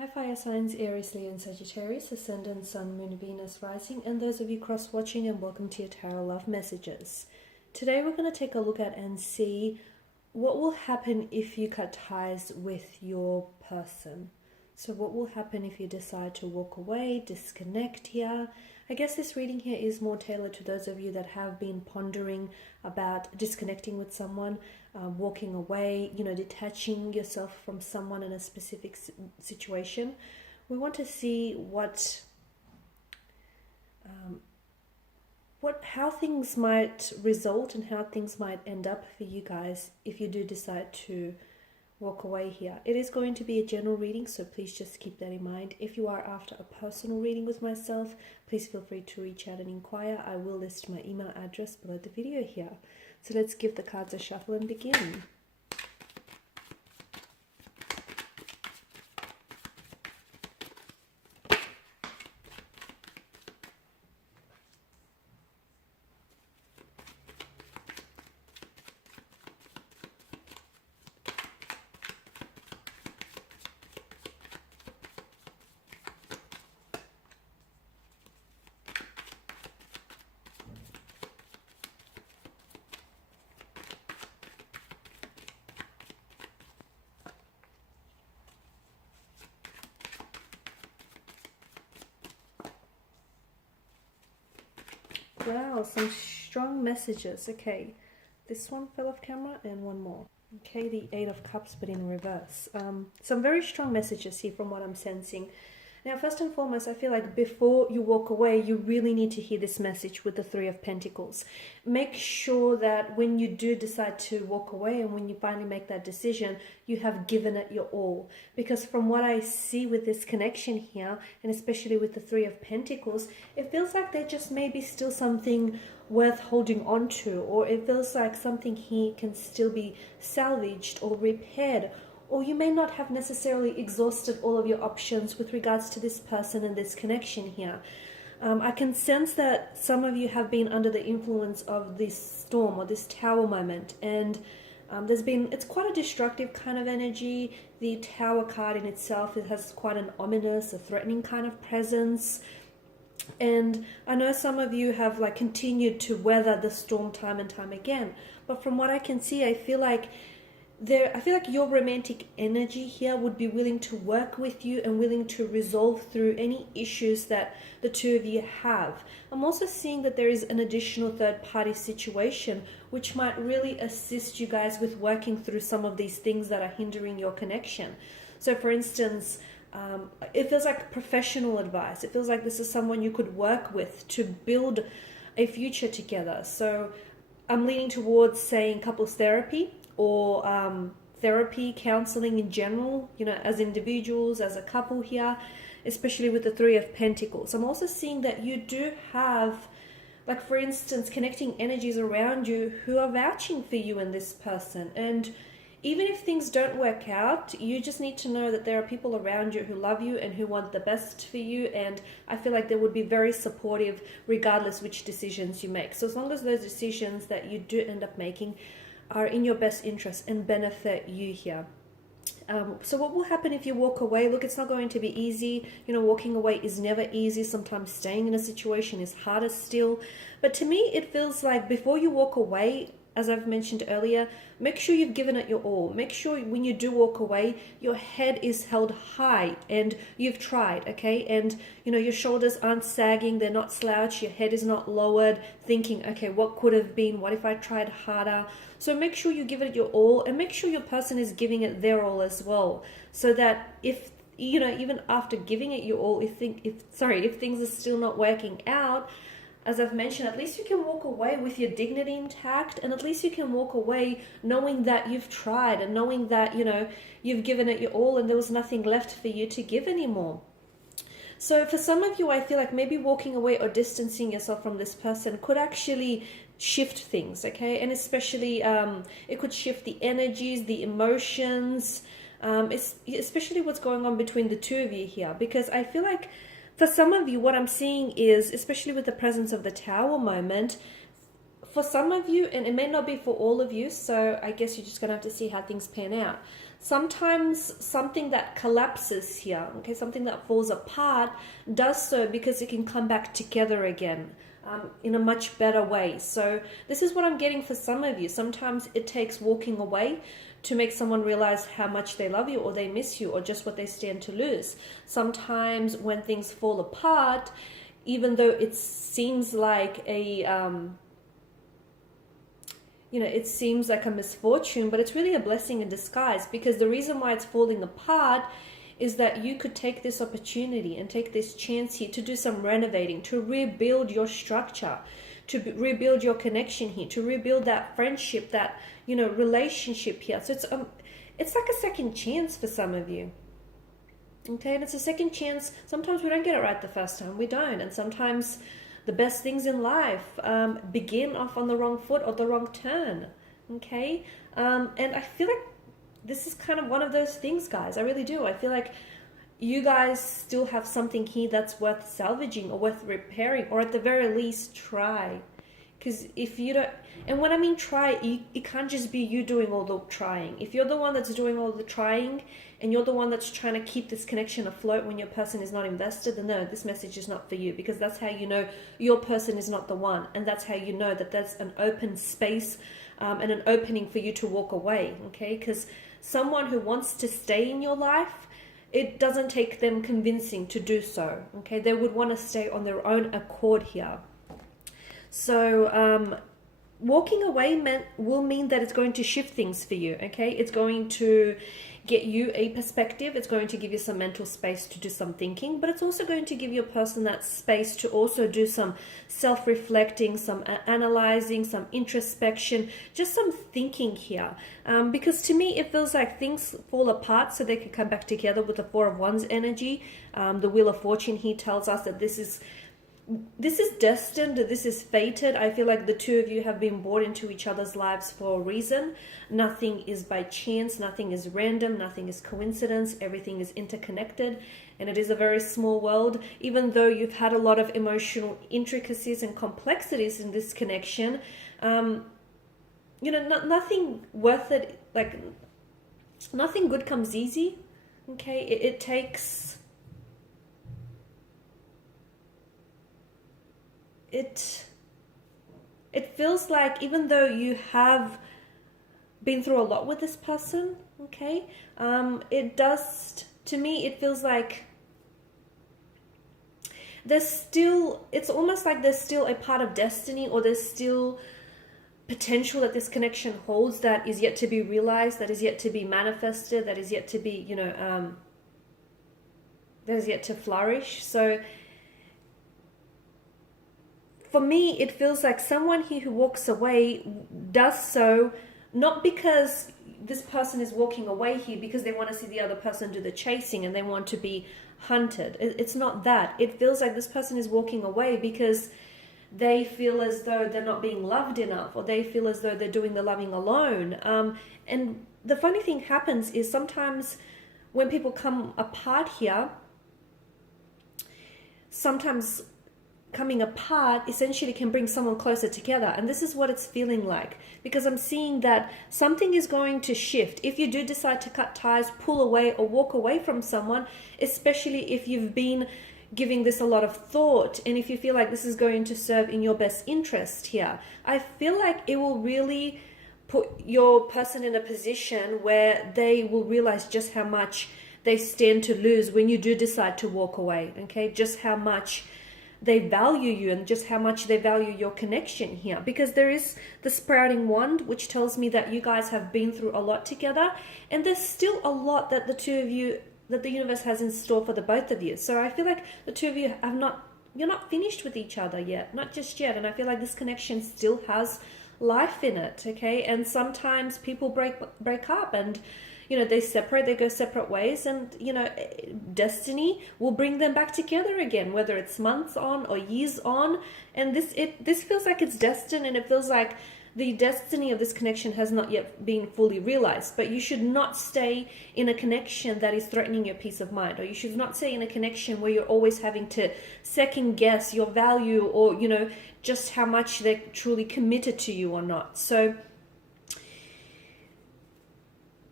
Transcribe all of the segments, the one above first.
Hi fire signs, Aries, Leo and Sagittarius, Ascendant, Sun, Moon, Venus, Rising, and those of you cross-watching, and welcome to your Tarot Love Messages. Today we're going to take a look at and see what will happen if you cut ties with your person. So what will happen if you decide to walk away, disconnect here? I guess this reading here is more tailored to those of you that have been pondering about disconnecting with someone, walking away, detaching yourself from someone in a specific situation. We want to see how things might result and how things might end up for you guys if you do decide to walk away here. It is going to be a general reading, so please just keep that in mind. If you are after a personal reading with myself, please feel free to reach out and inquire. I will list my email address below the video here. So let's give the cards a shuffle and begin. Wow, some strong messages. Okay, this one fell off camera and one more. Okay, the Eight of Cups but in reverse. Some very strong messages here from what I'm sensing. Now, first and foremost, I feel like before you walk away, you really need to hear this message with the Three of Pentacles. Make sure that when you do decide to walk away and when you finally make that decision, you have given it your all. Because from what I see with this connection here, and especially with the Three of Pentacles, it feels like there just may be still something worth holding on to, or it feels like something here can still be salvaged or repaired, or you may not have necessarily exhausted all of your options with regards to this person and this connection here. I can sense that some of you have been under the influence of this storm or this tower moment, and it's quite a destructive kind of energy. The Tower card in itself, it has quite an ominous, a threatening kind of presence. And I know some of you have continued to weather the storm time and time again, but from what I can see, I feel like your romantic energy here would be willing to work with you and willing to resolve through any issues that the two of you have. I'm also seeing that there is an additional third-party situation which might really assist you guys with working through some of these things that are hindering your connection. So for instance, it feels like professional advice. It feels like this is someone you could work with to build a future together. So I'm leaning towards saying couples therapy, or therapy, counseling in general, as individuals, as a couple here, especially with the Three of Pentacles. I'm also seeing that you do have, for instance, connecting energies around you who are vouching for you and this person. And even if things don't work out, you just need to know that there are people around you who love you and who want the best for you. And I feel like they would be very supportive regardless which decisions you make. So as long as those decisions that you do end up making are in your best interest and benefit you here. So what will happen if you walk away? Look, it's not going to be easy. Walking away is never easy. Sometimes staying in a situation is harder still. But to me, it feels like before you walk away, as I've mentioned earlier, make sure you've given it your all. Make sure when you do walk away, your head is held high and you've tried, okay? And, your shoulders aren't sagging, they're not slouched, your head is not lowered, thinking, okay, what could have been? What if I tried harder? So make sure you give it your all, and make sure your person is giving it their all as well. So that if, even after giving it your all, if things are still not working out, as I've mentioned, at least you can walk away with your dignity intact, and at least you can walk away knowing that you've tried and knowing that, you've given it your all and there was nothing left for you to give anymore. So for some of you, I feel like maybe walking away or distancing yourself from this person could actually shift things, okay? And especially it could shift the energies, the emotions, especially what's going on between the two of you here, because I feel like for some of you, what I'm seeing is, especially with the presence of the Tower moment, for some of you, and it may not be for all of you, so I guess you're just going to have to see how things pan out. sometimes something that collapses here, okay, something that falls apart, does so because it can come back together again. In a much better way. So this is what I'm getting for some of you. Sometimes it takes walking away to make someone realize how much they love you or they miss you or just what they stand to lose. Sometimes when things fall apart, even though it seems like it seems like a misfortune, but it's really a blessing in disguise, because the reason why it's falling apart is that you could take this opportunity and take this chance here to do some renovating, to rebuild your structure, to rebuild your connection here, to rebuild that friendship, that, relationship here. So it's like a second chance for some of you. Okay, and it's a second chance. Sometimes we don't get it right the first time. We don't. And sometimes the best things in life begin off on the wrong foot or the wrong turn. Okay, and I feel like this is kind of one of those things, guys. I really do. I feel like you guys still have something here that's worth salvaging or worth repairing, or at the very least try. Because if you don't, and when I mean try, it can't just be you doing all the trying. If you're the one that's doing all the trying and you're the one that's trying to keep this connection afloat when your person is not invested, then no, this message is not for you, because that's how you know your person is not the one. And that's how you know that there's an open space and an opening for you to walk away. Okay, because someone who wants to stay in your life, it doesn't take them convincing to do so. Okay, they would want to stay on their own accord here. So walking away will mean that it's going to shift things for you. Okay, it's going to get you a perspective. It's going to give you some mental space to do some thinking, but it's also going to give your person that space to also do some self-reflecting, some analyzing, some introspection, just some thinking here. Because to me, it feels like things fall apart so they can come back together with the Four of Wands energy. The Wheel of Fortune here tells us that this is destined, this is fated. I feel like the two of you have been brought into each other's lives for a reason. Nothing is by chance, nothing is random, nothing is coincidence, everything is interconnected, and it is a very small world. Even though you've had a lot of emotional intricacies and complexities in this connection, nothing worth it, like nothing good comes easy. Okay, it takes... It feels like, even though you have been through a lot with this person, okay, it does, to me, it feels like it's almost like there's still a part of destiny, or there's still potential that this connection holds that is yet to be realized, that is yet to be manifested, that is yet to be, that is yet to flourish. So for me, it feels like someone here who walks away does so not because this person is walking away here because they want to see the other person do the chasing and they want to be hunted. It's not that. It feels like this person is walking away because they feel as though they're not being loved enough, or they feel as though they're doing the loving alone. And the funny thing happens is sometimes when people come apart here, sometimes coming apart essentially can bring someone closer together. And this is what it's feeling like, because I'm seeing that something is going to shift. If you do decide to cut ties, pull away, or walk away from someone, especially if you've been giving this a lot of thought, and if you feel like this is going to serve in your best interest here, I feel like it will really put your person in a position where they will realize just how much they stand to lose when you do decide to walk away. Okay, just how much they value you and just how much they value your connection here, because there is the sprouting wand, which tells me that you guys have been through a lot together, and there's still a lot that the two of you, that the universe has in store for the both of you. So I feel like the two of you you're not finished with each other yet, not just yet. And I feel like this connection still has life in it. Okay, and sometimes people break up, and they separate, they go separate ways, and destiny will bring them back together again, whether it's months on or years on. And this feels like it's destined, and it feels like the destiny of this connection has not yet been fully realized. But you should not stay in a connection that is threatening your peace of mind, or you should not stay in a connection where you're always having to second guess your value, or just how much they're truly committed to you or not. So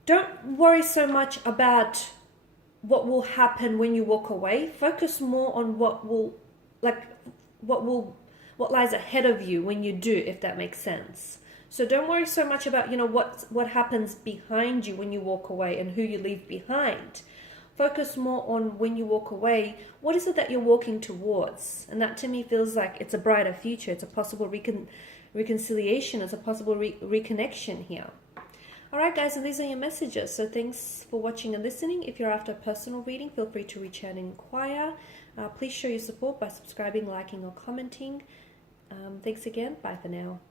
don't worry so much about what will happen when you walk away. Focus more on what lies ahead of you when you do, if that makes sense. So don't worry so much about, what happens behind you when you walk away and who you leave behind. Focus more on when you walk away, what is it that you're walking towards? And that to me feels like it's a brighter future. It's a possible reconciliation. It's a possible reconnection here. Alright guys, and these are your messages. So thanks for watching and listening. If you're after a personal reading, feel free to reach out and inquire. Please show your support by subscribing, liking or commenting. Thanks again. Bye for now.